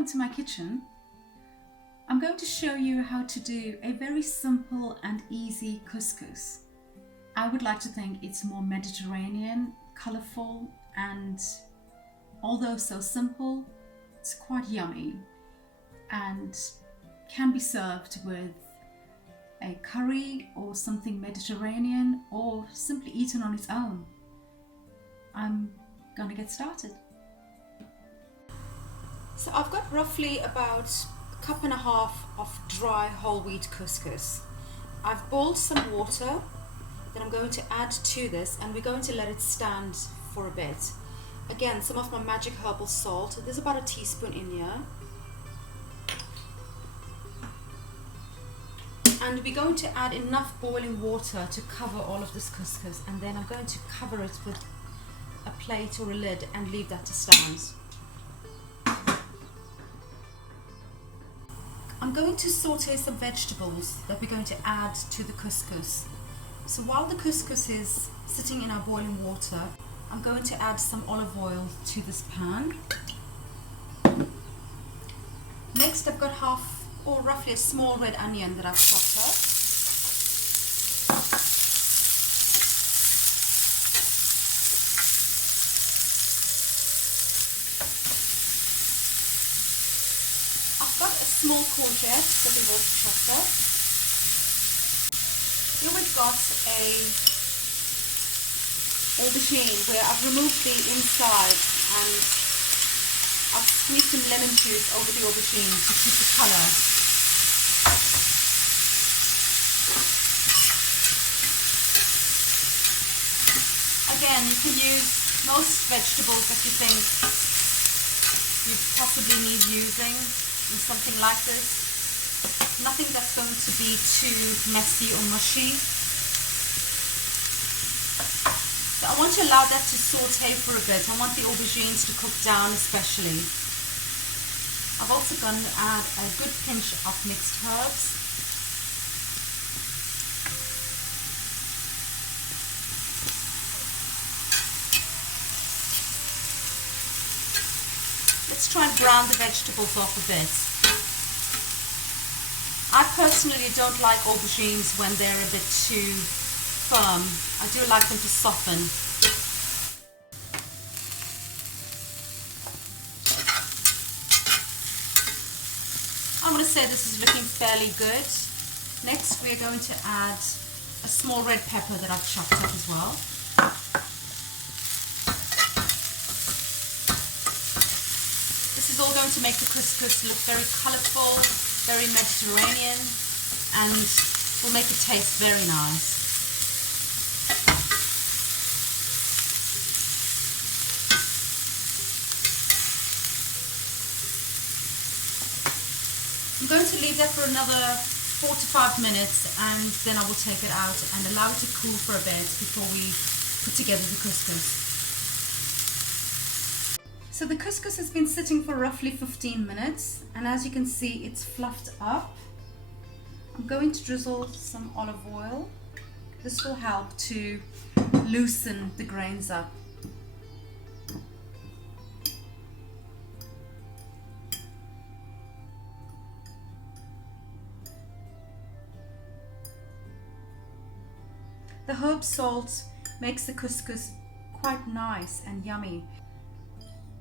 welcome to my kitchen. I'm going to show you how to do a very simple and easy couscous. I would like to think it's more Mediterranean, colourful, and although so simple, it's quite yummy and can be served with a curry or something Mediterranean or simply eaten on its own. I'm gonna get started. So I've got roughly about a cup and a half of dry whole wheat couscous. I've boiled some water that I'm going to add to this, and we're going to let it stand for a bit. Again, some of my magic herbal salt. There's about a teaspoon in here. And we're going to add enough boiling water to cover all of this couscous, and then I'm going to cover it with a plate or a lid and leave that to stand. I'm going to saute some vegetables that we're going to add to the couscous. So while the couscous is sitting in our boiling water, I'm going to add some olive oil to this pan. Next, I've got half or roughly a small red onion that I've chopped up. I've got a small courgette that we've also chopped up. Here we've got a aubergine where I've removed the inside and I've squeezed some lemon juice over the aubergine to keep the colour. Again, you can use most vegetables that you think you possibly need using in something like this. Nothing that's going to be too messy or mushy. So I want to allow that to saute for a bit. I want the aubergines to cook down especially. I've also going to add a good pinch of mixed herbs. Let's try and brown the vegetables off a bit. I personally don't like aubergines when they're a bit too firm. I do like them to soften. I'm going to say this is looking fairly good. Next, we're going to add a small red pepper that I've chopped up as well. This is all going to make the couscous look very colourful, very Mediterranean, and will make it taste very nice. I'm going to leave that for another 4 to 5 minutes, and then I will take it out and allow it to cool for a bit before we put together the couscous. So the couscous has been sitting for roughly 15 minutes, and as you can see, it's fluffed up. I'm going to drizzle some olive oil. This will help to loosen the grains up. The herb salt makes the couscous quite nice and yummy,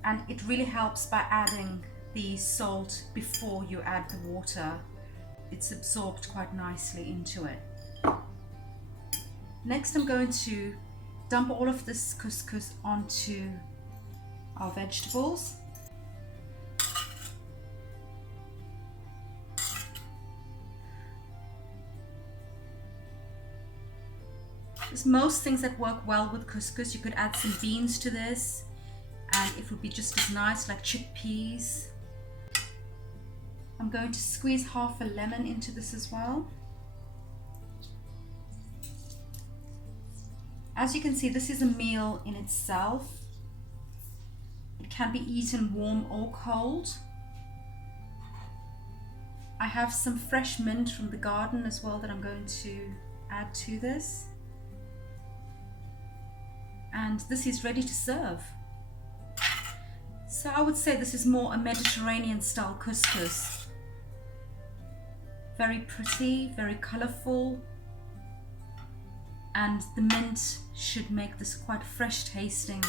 and it really helps by adding the salt before you add the water. It's absorbed quite nicely into it. Next, I'm going to dump all of this couscous onto our vegetables. There's most things that work well with couscous. You could add some beans to this and it would be just as nice, like chickpeas. I'm going to squeeze half a lemon into this as well. As you can see, this is a meal in itself. It can be eaten warm or cold. I have some fresh mint from the garden as well that I'm going to add to this. And this is ready to serve. So I would say this is more a Mediterranean style couscous. Very pretty, very colourful, and the mint should make this quite fresh tasting.